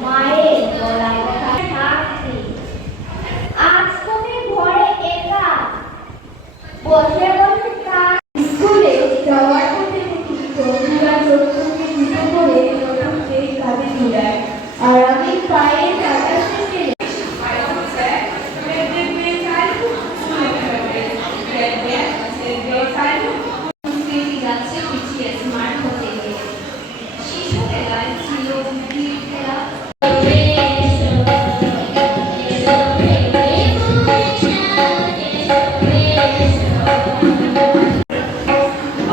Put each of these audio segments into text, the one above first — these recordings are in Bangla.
我的。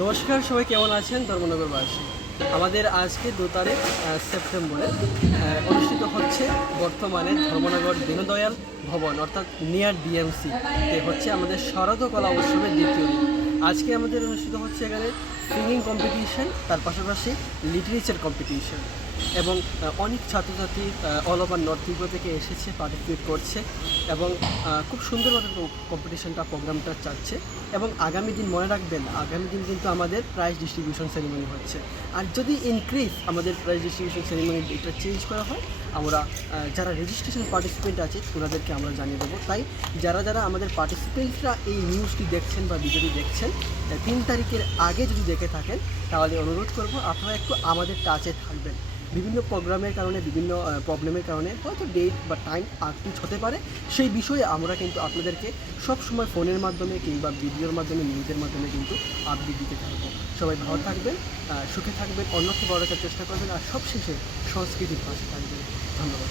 নমস্কার, সবাই কেমন আছেন? ধর্মনগরবাসী আমাদের আজকে দু তারিখ সেপ্টেম্বরে অনুষ্ঠিত হচ্ছে বর্তমানে ধর্মনগর দীনদয়াল ভবন, অর্থাৎ নিয়ার ডিএমসি তে হচ্ছে আমাদের শারদ কলা উৎসবের দ্বিতীয় দিন। আজকে আমাদের অনুষ্ঠিত হচ্ছে এখানে সিঙ্গিং কম্পিটিশন তার পাশাপাশি লিটারেচার কম্পিটিশন এবং অনেক ছাত্রছাত্রী অল ওভার নর্থ ত্রিপুরা থেকে এসেছে পার্টিসিপেট করছে এবং খুব সুন্দরভাবে কম্পিটিশনটা প্রোগ্রামটা চাচ্ছে। এবং আগামী দিন মনে রাখবেন, আগামী দিন কিন্তু আমাদের প্রাইজ ডিস্ট্রিবিউশন সেরিমনি হচ্ছে। আর যদি ইনক্রিজ আমাদের প্রাইজ ডিস্ট্রিবিউশন সেরিমনি এটা চেঞ্জ করা হয়, আমরা যারা রেজিস্ট্রেশন পার্টিসিপেন্ট আছে, ওনাদেরকে আমরা জানিয়ে দেবো। তাই যারা যারা আমাদের পার্টিসিপেন্টরা এই নিউজটি দেখছেন বা ভিডিওটি দেখছেন তিন তারিখের আগে যদি দেখে থাকেন, তাহলে অনুরোধ করব আপনারা একটু আমাদের টাচে থাকবেন। বিভিন্ন প্রোগ্রামের কারণে, বিভিন্ন প্রবলেমের কারণে হয়তো ডেট বা টাইম আউটপিচ হতে পারে। সেই বিষয়ে আমরা কিন্তু আপনাদেরকে সব সময় ফোনের মাধ্যমে কিংবা ভিডিওর মাধ্যমে নিউজের মাধ্যমে কিন্তু আপডেট দিতে থাকব। সবাই ভালো থাকবেন সুখে থাকবেন, অন্যকে বড় চেষ্টা করবেন, আর সবশেষে সংস্কৃতির পাশে থাকবেন। ধন্যবাদ।